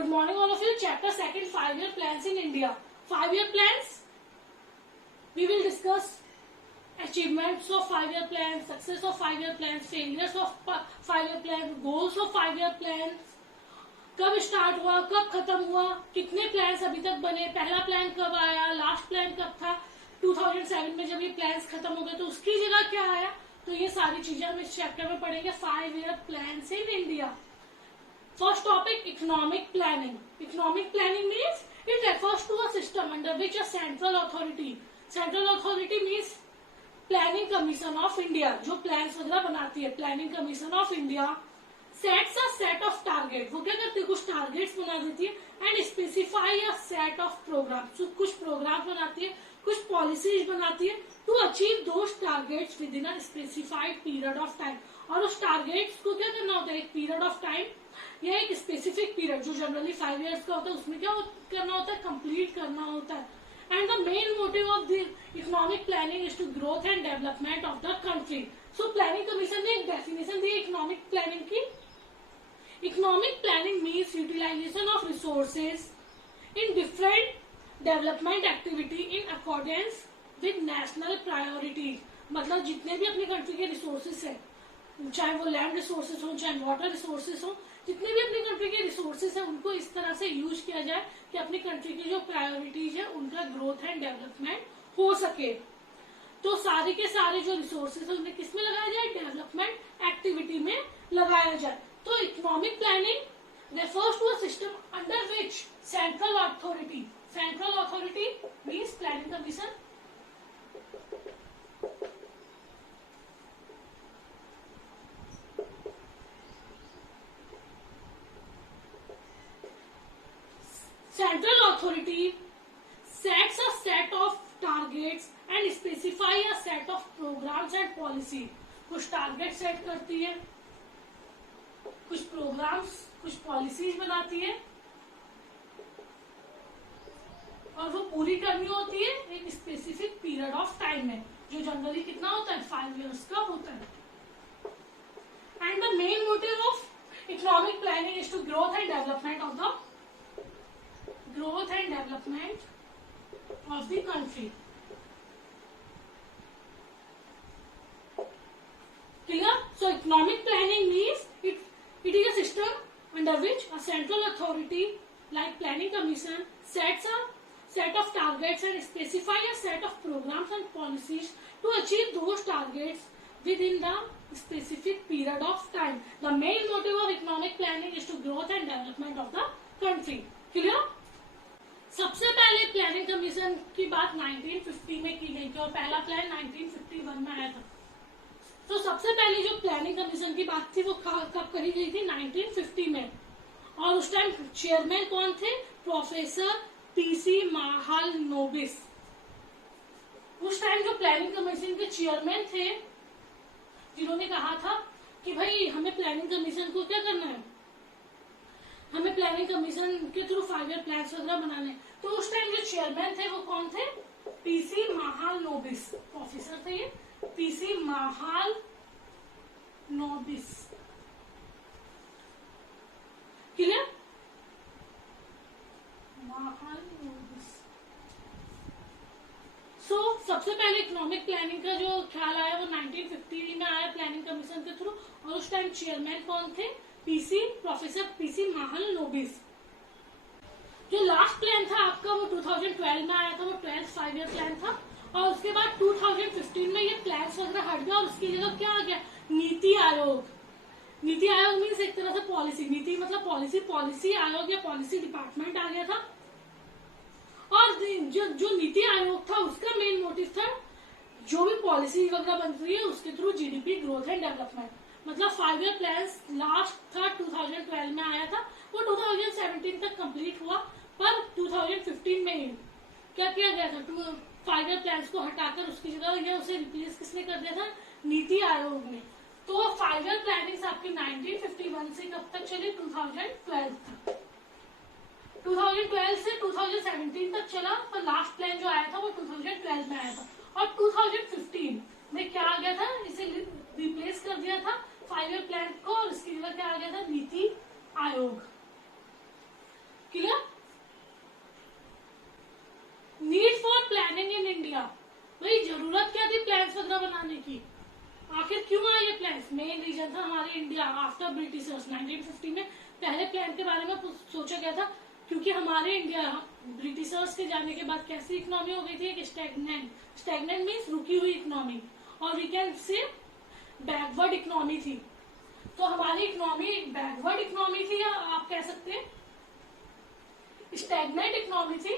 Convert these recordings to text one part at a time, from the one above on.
Good morning all of you. Chapter 2, 5-year plans in India. 5-year plans. We will discuss achievements of 5-year plans, success of 5-year plans, failures of 5-year plans, goals of 5-year plans, कब start हुआ, कब खत्म हुआ, कितने plans अभी तक बने, पहला प्लान कब आया, लास्ट प्लान कब था, 2007 में जब ये प्लान्स खत्म हो गए तो उसकी जगह क्या आया. तो ये सारी चीजें हम इस चैप्टर में पढ़ेंगे. 5-year plans in India. First topic, economic planning. Economic planning means it refers to a system under which a central authority means planning commission of India, जो plans वगैरह बनाती है, planning commission of India sets a set of target. वो क्या करती है, कुछ targets बना देती है and specify a set of programs. तो कुछ programs बनाती है, कुछ policies बनाती है to achieve those targets within a specified period of time. और उस targets को क्या करना होता है, एक period of time या एक स्पेसिफिक पीरियड जो जनरली 5 years का होता है उसमें क्या करना होता है, कंप्लीट करना होता है. And the main motive of the economic planning is to growth and development of the country. So planning commission ने एक डेफिनेशन दी इकोनॉमिक प्लानिंग की. Economic planning means utilization of resources in different development activity in accordance with national priorities. मतलब जितने भी अपनी country के resources है, चाहे वो लैंड रिसोर्सेज हो, चाहे वाटर रिसोर्सेज हो, जितने भी अपनी कंट्री के रिसोर्सेज है उनको इस तरह से यूज किया जाए कि अपनी कंट्री की जो प्रायोरिटीज है उनका ग्रोथ एंड डेवलपमेंट हो सके. तो सारे के सारे जो रिसोर्सेज है उन्हें किस में लगाया जाए, डेवलपमेंट एक्टिविटी में लगाया जाए. तो economic planning refers to a system under which central authority means planning commission Central authority sets a set of targets and specify a set of programs and policy. कुछ टारगेट सेट करती है, कुछ programmes, कुछ policies बनाती है और वो पूरी करनी होती है एक स्पेसिफिक पीरियड ऑफ टाइम में, जो जनरली कितना होता है, 5 years का होता है. And the main motive of economic planning is to growth and development of the country. Clear? So economic planning means it is a system under which a central authority like planning commission sets a set of targets and specify a set of programs and policies to achieve those targets within the specific period of time. The main motive of economic planning is to growth and development of the country. Clear? सबसे पहले planning commission की बात 1950 में की गई थी और पहला प्लान 1951 में आया था. तो सबसे पहले जो प्लानिंग कमीशन की बात थी वो कब करी गई थी, 1950 में. और उस टाइम चेयरमैन कौन थे, प्रोफेसर पीसी महालनोबिस. उस टाइम जो प्लानिंग कमीशन के चेयरमैन थे जिन्होंने कहा था कि भाई हमें प्लानिंग कमीशन को क्या करना है, हमें प्लानिंग कमीशन के थ्रू 5 year प्लान्स वगैरह बनाने. तो उस टाइम जो चेयरमैन थे वो कौन थे, पीसी महालनोबिस. ऑफिसर थे ये पीसी महालनोबिस. क्लियर? महालनोबिस. सो सबसे पहले इकोनॉमिक प्लानिंग का जो ख्याल आया वो 1950 में आया प्लानिंग कमीशन के थ्रू. और उस टाइम चेयरमैन कौन थे, प्रोफेसर पीसी महालनोबिस. जो लास्ट प्लान था आपका वो 2012 में आया था, वो 12th 5 year प्लान था. और उसके बाद 2015 में ये प्लान्स वगैरह हट गया और उसकी जगह क्या आ गया, नीति आयोग. नीति आयोग मीन्स एक तरह से पॉलिसी, नीति मतलब पॉलिसी आयोग या पॉलिसी डिपार्टमेंट आ गया था. और जो नीति आयोग था उसका मेन मोटिव था जो भी पॉलिसी वगैरह बन रही है उसके through GDP growth and development. मतलब 5 year प्लान्स लास्ट था 2012 में आया था, वो 2017 तक कंप्लीट हुआ. पर 2015 में क्या किया गया था, 5 year प्लान्स को हटाकर उसकी जगह या उसे रिप्लेस किसने कर दिया था, नीति आयोग ने. तो 5 year प्लानिंग आपकी 1951 से कब तक चली, 2012 तक. 2012 से 2017 तक चला. पर लास्ट प्लान जो आया था वो 2012 में आया था. और 2015 में क्या आ गया था, इसे रिप्लेस कर दिया था 5 year प्लान को और इसकी जगह क्या आ गया था, नीति आयोग. बनाने की। आखिर क्यों आए ये प्लान्स? मेन रीजन था हमारे इंडिया आफ्टर ब्रिटिशर्स 1950 में पहले प्लान के बारे में सोचा गया था, क्योंकि हमारे इंडिया ब्रिटिशर्स के जाने के बाद कैसी इकोनॉमी हो गई थी, एक स्टैग्नेंट मीन्स रुकी हुई इकोनॉमी, और we can say backward economy थी। तो हमारी इकोनॉमी बैकवर्ड इकोनॉमी थी, या आप कह सकते हैं स्टैग्नेंट इकोनॉमी थी।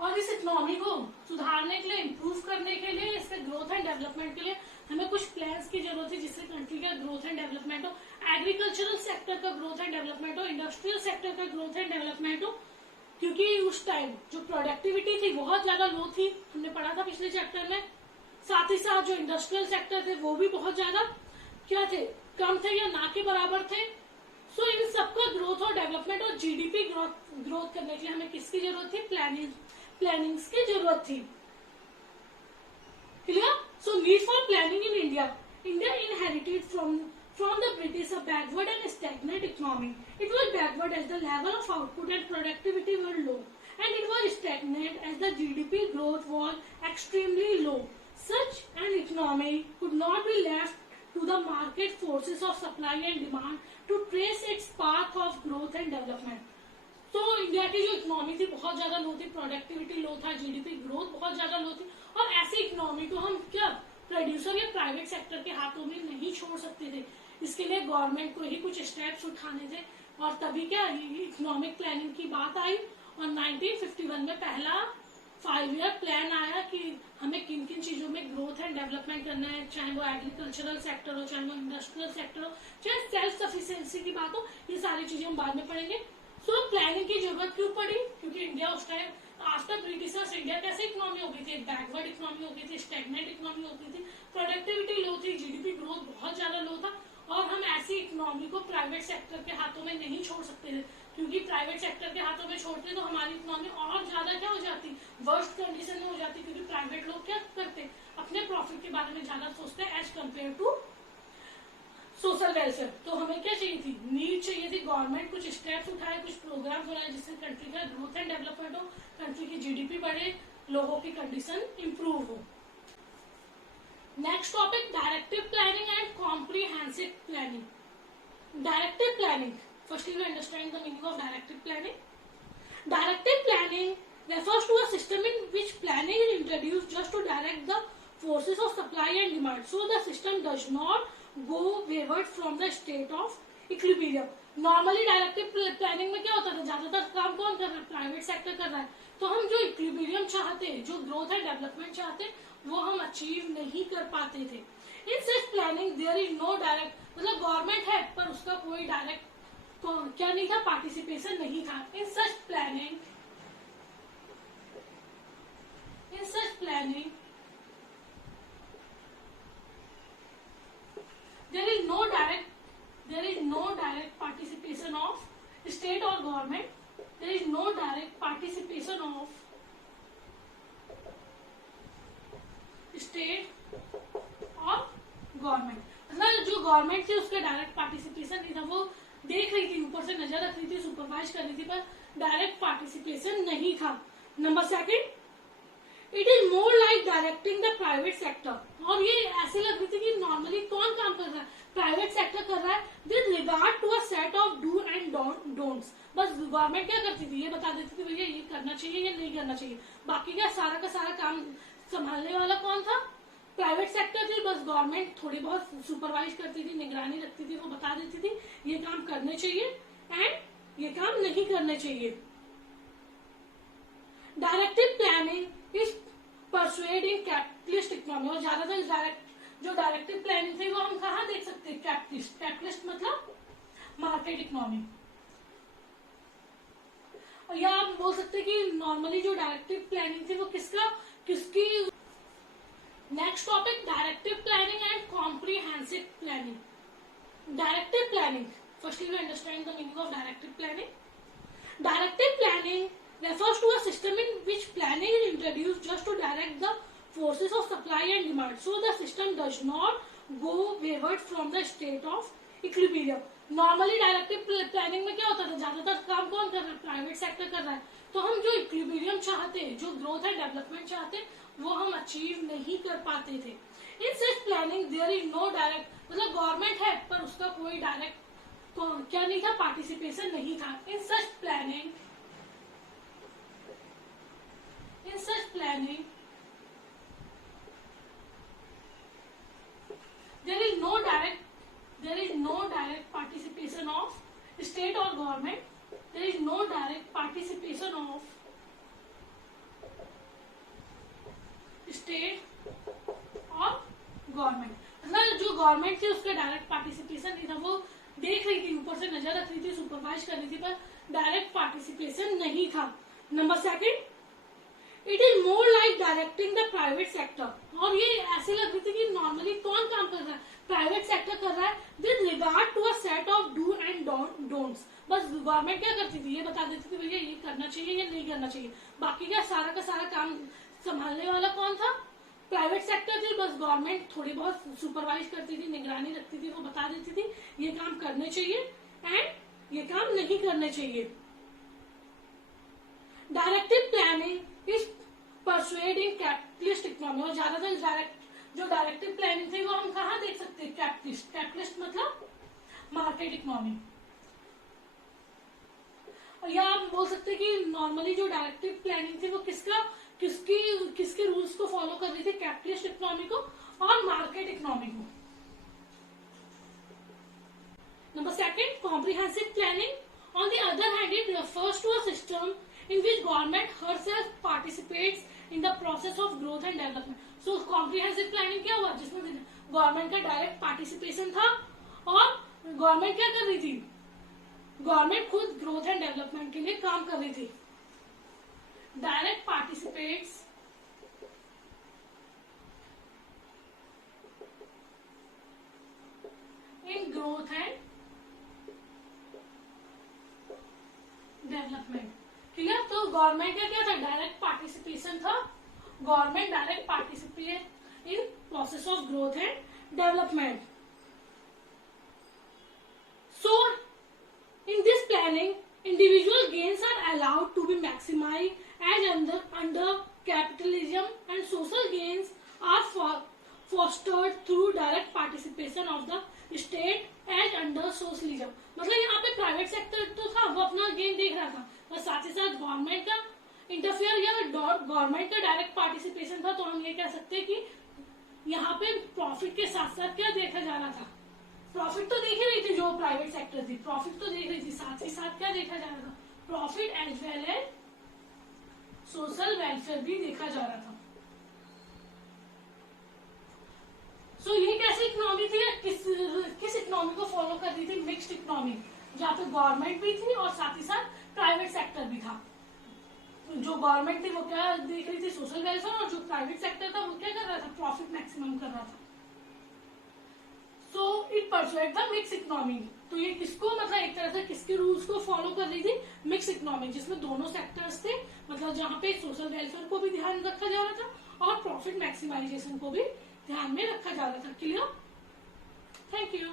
और इस इकोनॉमी को सुधारने के लिए, इम्प्रूव करने के लिए, इसके ग्रोथ एंड डेवलपमेंट के लिए हमें कुछ प्लान्स की जरूरत है, जिससे कंट्री का ग्रोथ एंड डेवलपमेंट हो, एग्रीकल्चरल सेक्टर का ग्रोथ एंड डेवलपमेंट हो, इंडस्ट्रियल सेक्टर का ग्रोथ एंड डेवलपमेंट हो। क्योंकि उस टाइम जो प्रोडक्टिविटी थी बहुत ज्यादा लो थी, हमने पढ़ा था पिछले चैप्टर में। साथ ही साथ जो इंडस्ट्रियल सेक्टर थे वो भी बहुत ज्यादा क्या थे, कम थे या ना के बराबर थे। सो इन सबका ग्रोथ और डेवलपमेंट और जीडीपी ग्रोथ करने के लिए हमें किसकी जरूरत थी? प्लानिंग्स की जरूरत थी। Clear? So need for planning in India inherited from the British a backward and stagnant economy. It was backward as the level of output and productivity were low, and it was stagnant as the GDP growth was extremely low. Such an economy could not be left to the market forces of supply and demand to trace its path of growth and development. तो India की जो economy थी बहुत ज्यादा लो थी, productivity low था, GDP growth बहुत ज्यादा लो थी, और ऐसी इकोनॉमी को हम क्या प्रोड्यूसर या प्राइवेट सेक्टर के हाथों में नहीं छोड़ सकते थे। इसके लिए गवर्नमेंट को ही कुछ स्टेप्स उठाने थे, और तभी क्या इकोनॉमिक प्लानिंग की बात आई, और 1951 में पहला 5 ईयर प्लान आया कि हमें किन किन चीजों में ग्रोथ एंड डेवलपमेंट करना है, चाहे वो एग्रीकल्चरल सेक्टर हो, चाहे वो इंडस्ट्रियल सेक्टर हो, चाहे सेल्फ सफिशिएंसी की बात हो, ये सारी चीजें हम बाद में पढ़ेंगे। सो प्लानिंग की जरूरत क्यों पड़ी? क्योंकि इंडिया उस टाइम आफ्टर ब्रिटिशर्स इंडिया कैसे इकोनॉमी हो गई थी, बैकवर्ड इकोनॉमी हो गई थी, स्टैग्नेंट इकोनॉमी हो गई थी, प्रोडक्टिविटी लो थी, जीडीपी ग्रोथ बहुत ज्यादा लो था, और हम ऐसी इकोनॉमी को प्राइवेट सेक्टर के हाथों में नहीं छोड़ सकते थे, क्योंकि प्राइवेट सेक्टर के हाथों में छोड़ते तो हमारी इकोनॉमी और ज्यादा क्या हो जाती, वर्स्ट कंडीशन में हो जाती, क्योंकि प्राइवेट लोग क्या करते, अपने प्रॉफिट के बारे में ज्यादा सोचते as compared to social welfare. तो हमें क्या चाहिए थी, नीड चाहिए थी, गवर्नमेंट कुछ स्टेप्स उठाए, कुछ प्रोग्राम बनाए, जिससे कंट्री का ग्रोथ एंड डेवलपमेंट हो, कंट्री की जीडीपी बढ़े, लोगों की कंडीशन इंप्रूव हो। Next topic, directive planning and comprehensive planning. Directive planning, firstly we understand the meaning of directive planning. Directive planning refers to a system in which planning is introduced just to direct the forces of supply and demand, so the system does not go wayward from the state of equilibrium. Normally directive planning में क्या होता था, ज्यादातर काम कौन कर रहा है, प्राइवेट सेक्टर कर रहा है। तो हम जो इक्विलिब्रियम चाहते हैं, जो ग्रोथ एंड डेवलपमेंट चाहते हैं, वो हम अचीव नहीं कर पाते थे। In such planning there is no direct, मतलब गवर्नमेंट है पर उसका कोई डायरेक्ट क्या नहीं था, पार्टिसिपेशन नहीं था। इन such planning there is no direct participation of state or government. There is no direct participation of state or government. मतलब जो गवर्नमेंट थी उसका डायरेक्ट पार्टिसिपेशन नहीं था, वो देख रही थी, ऊपर से नजर रख रही थी, सुपरवाइज कर रही थी, पर डायरेक्ट पार्टिसिपेशन नहीं था। Number second, it is more like directing the private sector, और ये ऐसे लग रही थी कि नॉर्मली कौन काम कर रहा है, प्राइवेट सेक्टर कर रहा है, with regard to a set of do and don'ts. बस गवर्नमेंट क्या करती थी, ये बता देती थी भैया ये करना चाहिए या नहीं करना चाहिए, बाकी का सारा काम संभालने वाला कौन था, प्राइवेट सेक्टर थी। बस गवर्नमेंट थोड़ी बहुत सुपरवाइज करती थी, निगरानी रखती थी, वो बता देती थी ये काम करने चाहिए एंड ये काम नहीं करने चाहिए। Directive planning is persuade in capitalist economy, और ज्यादातर जो डायरेक्टिव प्लानिंग थी वो हम कहाँ देख सकते हैं, कैपिटलिस्ट मतलब मार्केट इकोनॉमी, या आप बोल सकते हैं कि नॉर्मली जो डायरेक्टिव प्लानिंग थी वो किसकी। Next topic, directive planning and comprehensive planning. Directive planning, firstly we understand the meaning of directive planning. Directive planning refers to a system in which planning is introduced just to direct the forces of supply and demand, so the system does not go wayward from the state of equilibrium. Normally directive planning में क्या होता था, ज्यादातर काम कौन कर रहा है, प्राइवेट सेक्टर कर रहा है। तो हम जो इक्विलिब्रियम चाहते हैं, जो ग्रोथ एंड डेवलपमेंट चाहते हैं, वो हम अचीव नहीं कर पाते थे। In such planning there is no direct, मतलब गवर्नमेंट है पर उसका कोई डायरेक्ट क्या नहीं था, पार्टिसिपेशन नहीं था। इन such planning there is no direct participation of state or government, there is no direct participation of state or government, मतलब जो गवर्नमेंट थी उसका डायरेक्ट पार्टिसिपेशन नहीं था, वो देख रही थी, ऊपर से नजर रख रही थी, सुपरवाइज कर रही थी, पर डायरेक्ट पार्टिसिपेशन नहीं था। Number second, it is more like directing the private sector, और ये ऐसे लग रही थी कि नॉर्मली कौन काम कर रहा है, प्राइवेट सेक्टर कर रहा है with regard to a set of do and don'ts. बस गवर्नमेंट क्या करती थी, ये बता देती थी भैया ये करना चाहिए या नहीं करना चाहिए, बाकी का सारा काम संभालने वाला कौन था, प्राइवेट सेक्टर थी। बस गवर्नमेंट थोड़ी बहुत सुपरवाइज करती थी, निगरानी रखती थी, वो बता देती थी ये काम करने चाहिए एंड ये काम नहीं करने चाहिए। Directive planning is persuading capitalist economy, और ज्यादातर जो डायरेक्टिव प्लानिंग थी वो हम कहाँ देख सकते हैं, कैपिटलिस्ट मतलब मार्केट इकोनॉमी। या आप बोल सकते हैं कि नॉर्मली जो डायरेक्टिव प्लानिंग थी वो किसके रूल्स को फॉलो कर रही थी, कैपिटलिस्ट इकोनॉमी को और मार्केट इकोनॉमी को। Number second, comprehensive planning on the other hand it refers to a system in which government herself participates in the process of growth and development. So comprehensive planning क्या हुआ, जिसमें government का direct participation था और government क्या कर रही थी, गवर्नमेंट खुद ग्रोथ एंड डेवलपमेंट के लिए काम कर रही थी। Direct participates in growth and development, ठीक है। तो गवर्नमेंट का क्या था, डायरेक्ट पार्टिसिपेशन था, government direct participate in process of growth and development. So in this planning individual gains are allowed to be maximized as under capitalism and social gains are fostered through direct participation of the state as under socialism। मतलब यहाँ पे private sector तो था, वो अपना gain देख रहा था, और साथ ही साथ गवर्नमेंट का इंटरफेयर या गवर्नमेंट का डायरेक्ट पार्टिसिपेशन था। तो हम ये कह सकते हैं कि यहाँ पे प्रॉफिट के साथ साथ क्या देखा जा रहा था, प्रॉफिट तो देख ही रही थी जो प्राइवेट सेक्टर थी, प्रॉफिट तो देख रही थी, साथ ही साथ क्या देखा जा रहा था, profit as well as social welfare भी देखा जा रहा था। सो ये कैसी इकोनॉमी थी, किस इकोनॉमी को फॉलो कर रही थी, मिक्स्ड इकोनॉमी, जहाँ पे गवर्नमेंट भी थी और साथ ही साथ प्राइवेट सेक्टर भी था। जो गवर्नमेंट थी वो क्या देख रही थी, सोशल वेलफेयर, और जो प्राइवेट सेक्टर था वो क्या कर रहा था, प्रॉफिट मैक्सिमम कर रहा था। So it persuade the mix economy. तो ये किसको, मतलब एक तरह से किसके रूल्स को फॉलो कर रही थी, मिक्स इकोनॉमी, जिसमें दोनों सेक्टर्स थे, मतलब जहाँ पे सोशल वेलफेयर को भी ध्यान रखा जा रहा था और प्रॉफिट मैक्सिमाइजेशन को भी ध्यान में रखा जा रहा था। क्लियर? Thank you.